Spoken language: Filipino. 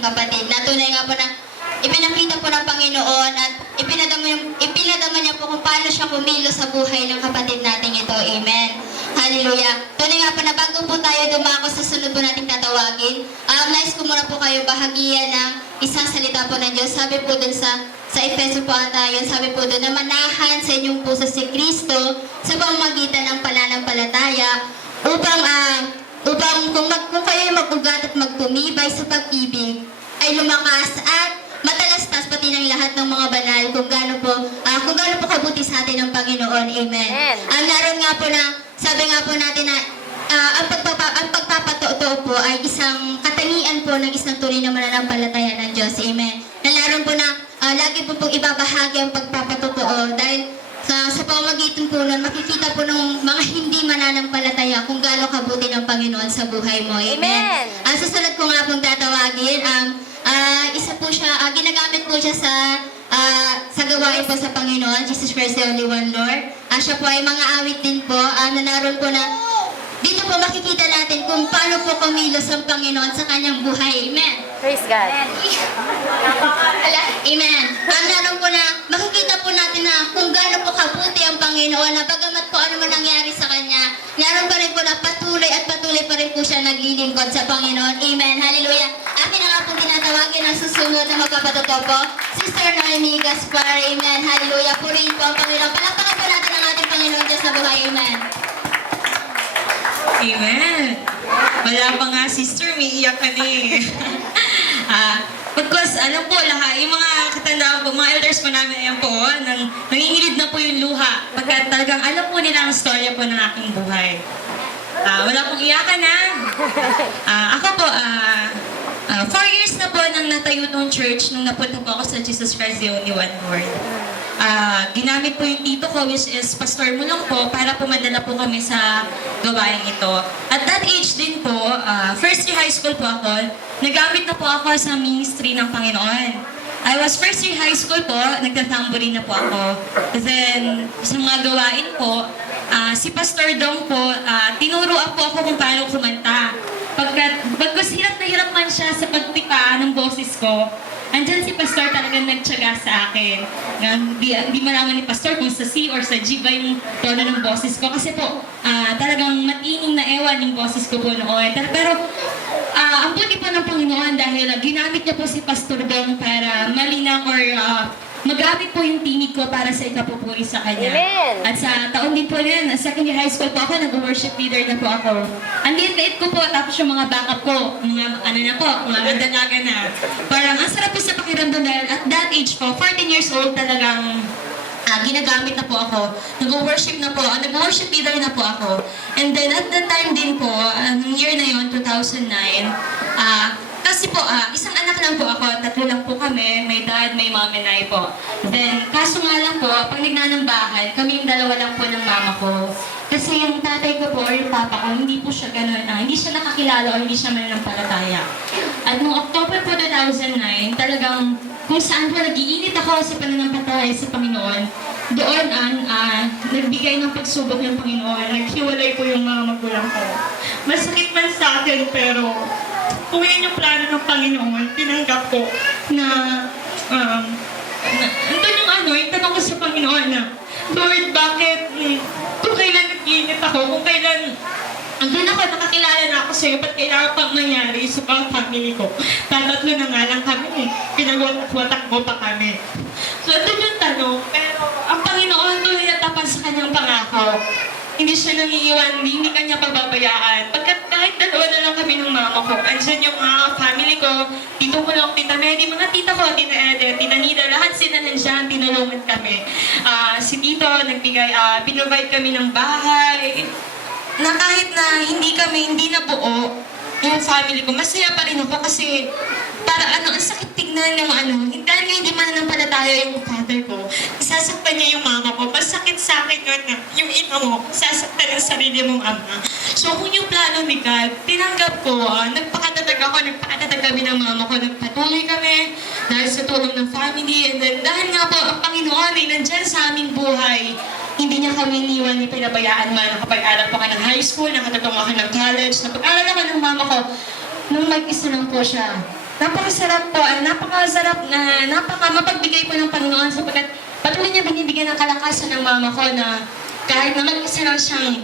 aking kapatid. Na tunay nga po na ipinakita po ng Panginoon at ipinadama niya po kung paano siya kumilos sa buhay ng kapatid natin ito. Amen. Hallelujah. Tunay nga po na bago po tayo dumako sa sunod po nating tatawagin, nais ko muna po kayo bahagian ng isang salita po ng Diyos. Sabi po dun sa Efeso po ata yun, sabi po dun na manahan sa inyong puso si Kristo sa pamamagitan ng pananampalataya upang kung kayo mag-ugat at magtumibay sa pag-ibig ay lumakas at matalastas pati ng lahat ng mga banal kung gaano po kabuti sa atin ng Panginoon. Amen. Ang naroon nga po na, sabi nga po natin na ang pagpapatotoo po ay isang katangian po ng isang tunay na mananampalataya ng Diyos. Amen. Naroon po na lagi po pong ibabahagi ang pagpapatotoo dahil sa pamamagitan po nun, makikita po ng mga hindi mananampalataya kung gaano kabuti ng Panginoon sa buhay mo. Amen. Ang susunod ko nga pong tatawagin, isa po siya, ginagamit po siya sa gawain po sa Panginoon, Jesus Christ the Only One Lord. Siya po ay mga awit din po, na naroon po na dito po makikita natin kung paano po kumilos ang Panginoon sa kanyang buhay. Amen. Praise God. Amen. Naroon po na makikita po natin na kung gaano po kabuti ang Panginoon na bagamat po ano man nangyari sa kanya, naroon pa rin po na patuloy pa rin po siya naglilingkod sa Panginoon. Amen. Hallelujah. Akin na nga po tinatawagin ang susunod na magpapatotoo po, Sister Noemi Gaspar. Amen. Hallelujah. Purihin po ang Panginoon. Palakpakan po natin ang ating Panginoon Diyos na buhay. Amen. Amen. Wala pa nga, sister, may iyak ka ni. Pagkos, alam po, lahat, yung mga katandaan po, mga elders po namin, ayan po, nangingilid na po yung luha. Pagka talagang alam po nila ang storya po ng aking buhay. Wala pong iyakan na. Ako po, 4 years na po nang natayo ng church nung napunta po ako sa Jesus Christ the Only One Lord. Ginamit po yung tito ko, which is pastor mo lang po, para pumadala po kami sa gawain ito. At that age din po, first year high school po ako, nagamit na po ako sa ministry ng Panginoon. I was first year high school po, nagtatambourine na po ako. Then, sa mga gawain po, si Pastor Dong po, tinuruan po ako kung paano kumanta. Pagkas hirap na hirap man siya sa pagtika ng boses ko, andyan si Pastor talagang nagtyaga sa akin. Di malaman ni Pastor kung sa C or sa G ba yung tono ng boses ko. Kasi po, talagang matining na ewan yung boses ko po noon. Pero, ang buti po ng Panginoon dahil ginamit niya po si Pastor Dong para malinang or magamit po yung tinig ko para sa ikapupuri sa Kanya. Amen. At sa taon din po na yun, second year high school po ako, nag-worship leader na po ako. Ang liit-liit ko po, tapos yung mga backup ko, mga dalaga na. Parang ang sarap po sa pakiramdam dahil at that age po, 14 years old talagang ginagamit na po ako. Nag-worship na po, nag-worship leader na po ako. And then at that time din po, year na yun, 2009, kasi po, isang anak lang po ako, 3 lang po kami, may dad, may mom and I po. Then, kaso nga lang po, pag nagnanambahan, kami yung 2 lang po ng mama ko. Kasi yung tatay ko po, or yung papa ko, hindi po siya ganun, hindi siya nakakilala o hindi siya mananampalataya. At noong October po 2009, talagang kung saan po nag-iinit ako sa pananampalataya sa Panginoon, doon nagbigay ng pagsubok ng Panginoon, naghiwalay po yung mga magulang ko. Masakit man sa akin, pero kung yun yung plano ng Panginoon, tinanggap ko na andun yung tanong ko sa Panginoon na, Lord, bakit, kung kailan nag-iinit ako, kung kailan, andun ako, nakakilala na ako sa'yo, ba't kailangan pang mangyari sa family ko? Tatatlo na nga lang kami, pinagwatak mo pa kami. So, andun yung tanong, pero ang Panginoon tuloy na tapat sa kanyang pangako. Hindi siya nangiiwan, hindi kanya pababayaan. Pagkat kahit 2 na lang kami ng mama ko, andyan yung mga family ko, tito ko lang, tita Mary, mga tita ko, tita Ede, tita Nida, lahat sila nandiyan, tinulungan kami. Si tito, pinrovide kami ng bahay, na kahit na hindi nabuo yung family ko, masaya pa rin ako kasi para ang sakit tignan yung dahil nga hindi mananampalataya yung father ko, sasaktan niya yung mama ko. Masakit sa akin yun na yung ina mo, sasaktan ang sarili mong ama. So kung yung plano ni God, tinanggap ko, nagpakatatag kami ng mama ko, nagpatuloy kami dahil sa tulong ng family, and then dahil nga po ang Panginoon ay nandyan sa aming buhay, hindi niya kami iniwan ni pinabayaan man. Nakapag-aral pa ka ng high school, nakatutong ako ng college, napag-aral ako ng mama ko, nung mag-isa lang po siya. napakasarap po, napakasarap na, mapagbigay po ng Panginoon sapagkat patuloy niya binibigyan ng kalakasan ng mama ko na kahit na mag-isa lang siyang